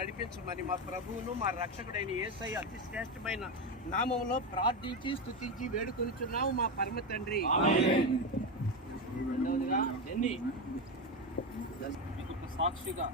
నడిపించమని మా ప్రభువును మా రక్షకుడైన యేసయ్య అతి శ్రేష్టమైన నామంలో ప్రార్థించి స్తుతించి వేడుకొనిచున్నాము మా పరమ తండ్రి. రెండవదిగా మీకు సాక్షిగా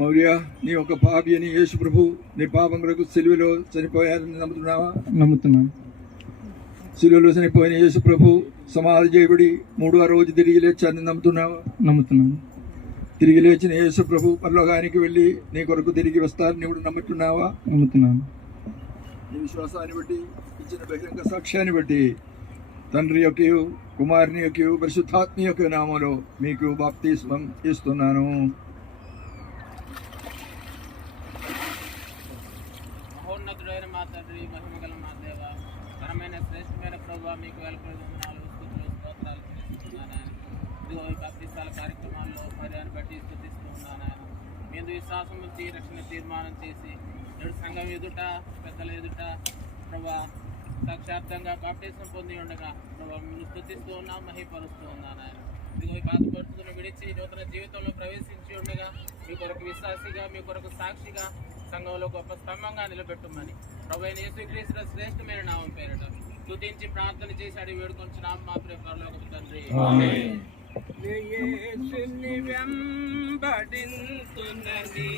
మౌర్య, నీ ఒక పాపి అని యేసు ప్రభు నీ పాపం కొరకు సిలువలో చనిపోయారని నమ్ముతున్నాను. సిలువలో చనిపోయిన యేసు ప్రభు సమాధి చేయబడి మూడవ రోజు తిరిగి లేచారని నమ్ముతున్నాను. తిరిగి లేచిన యేసు ప్రభు పరలోకానికి వెళ్ళి నీ కొరకు తిరిగి వస్తారని కూడా నమ్ముతున్నాను. నీ విశ్వాసాన్ని బట్టి ఇచ్చిన బహిరంగ సాక్ష్యాన్ని బట్టి తండ్రి యొక్క కుమారుని యొక్క పరిశుద్ధాత్మ యొక్క నామంలో మీకు బాప్తిస్మం ఇస్తున్నాను. మహోన్నతుడైన మా తండ్రి, మహిమగల మా దేవ, ఘనమైన శ్రేష్టమైన ప్రభువా, మీకు వేలకొలది వందనాలు, స్తుతులు, స్తోత్రాలు చెల్లిస్తున్నాను. ఇదిగో ఈ బాప్తిసాల కార్యక్రమాల్లో కార్యాన్ని బట్టి స్తుతిస్తూ ఉన్నాను. మీద విశ్వాసం ఉంచి రక్షణ తీర్మానం చేసి నేడు సంఘం ఎదుట పెద్దల ఎదుట ప్రభా సాక్షాత్తంగా బాప్టిజం పొంది ఉండగా ప్రభా మిమ్మల్ని స్తుతిస్తూ ఉన్నాం, మహిపరుస్తూ ఉన్నాను. ఇదిగో ఈ పాత పరిస్థితులను విడిచి నూతన జీవితంలో ప్రవేశించి ఉండగా మీ కొరకు విశ్వాసిగా, మీ కొరకు సాక్షిగా సంఘంలో గొప్ప స్తంభంగా నిలబెట్టమని ప్రభువైన యేసుక్రీస్తు శ్రేష్టమైన నామం పేరిట స్తుతించి ప్రార్థన చేసి అడిగి వేడుకొంచున్నాం మా ప్రియ పరలోకపు తండ్రి. వెంబడింతున్నది